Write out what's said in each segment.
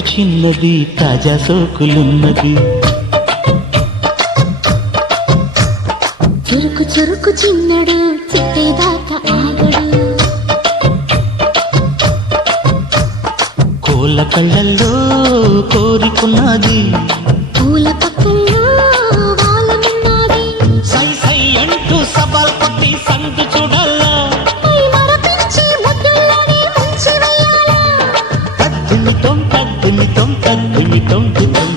తడుకు చిన్నది తాజా సోకులున్నది. చురుకు చురుకు చిన్నడు చిట్టేదాకా ఆగడు. కోళ్ళ కళ్ళల్లో కోరికున్నది, పూల పక్కల్లో వాలమున్నది. సై సై అంటూ సవాల్ కొట్టి సందు చూడాలా, మరపించి ముద్దుల్లోనే ముంచి వెయ్యాలా. తద్దుమితం తద్దుమితం తద్దుమితం దుమితం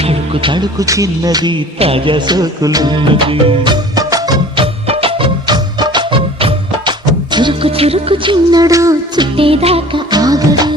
తడుకు తడుకు చిన్నది తాజా సోకులున్నది. చురుకు చురుకు చిన్నడు చిట్టేదాకా ఆగడు.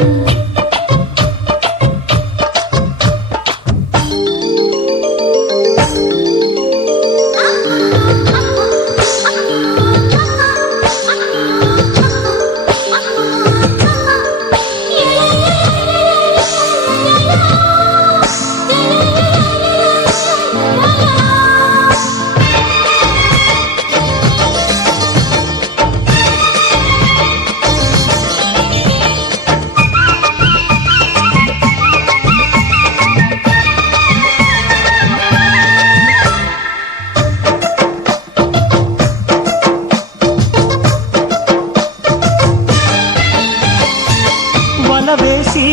వేసి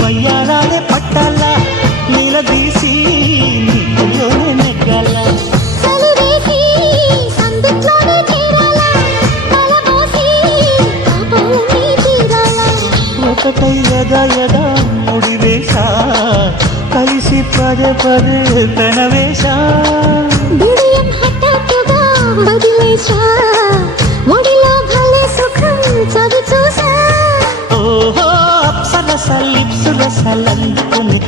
వయ్యారాలే పట్టాల, నీలదీసి నీలోనే నెగ్గాల. ఒకటై యదా యదా ముడి వేసా, కలిసి పదే పదే పెనవేశా. ఓహో అప్సరస లిప్సురసలందుకుని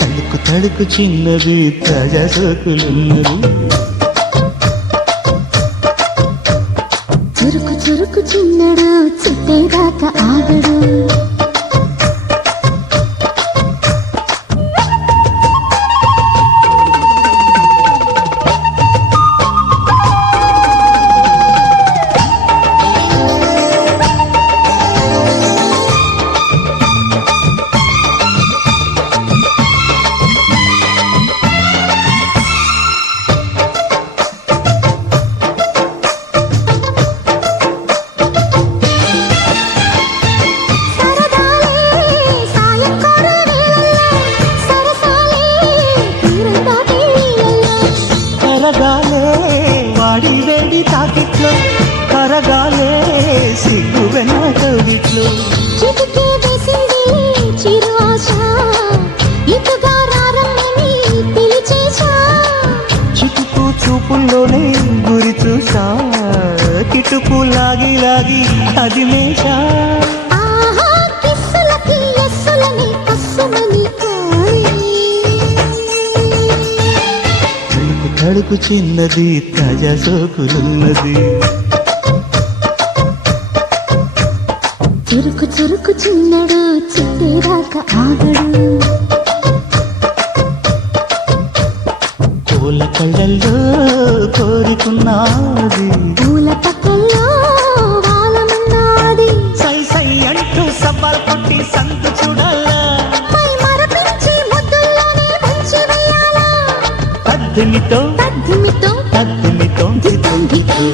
తడుకు తడుకు చిన్నది తాజా సోకులున్నది. చురుకు చురుకు చిన్నడు చిట్టేదాకా ఆగడు. కరగాలే వాడి వేడి తాకిట్లో, కరగాలే సిగ్గు వెనకవిట్లో. చిటికే వేసింది చిరు ఆశ, ఇటుగా రారమ్మని పిలిచేశా. చిటుకు చూపుల్లోనే గురి చూసా, కిటుకు లాగి లాగి అది మేషా. ఆహా కిస్సులకి ఎస్సులని కస్సుమని తడుకు తడుకు చిన్నది తాజా సోకులున్నది. చురుకు చురుకు చిన్నడు చిట్టేదాకా ఆగడు. కోళ్ళ కళ్ళల్లో కోరుకున్నది, పూల పక్కల్లో వాలమున్నది. సై సై అంటూ సవాల్ కొట్టి సందు చూడాలా, మరపించి ముద్దుల్లోనే ముంచి వెయ్యాలా. తద్దుమితో తద్దిమితో తద్దుమితో దిద్దు దిద్దు.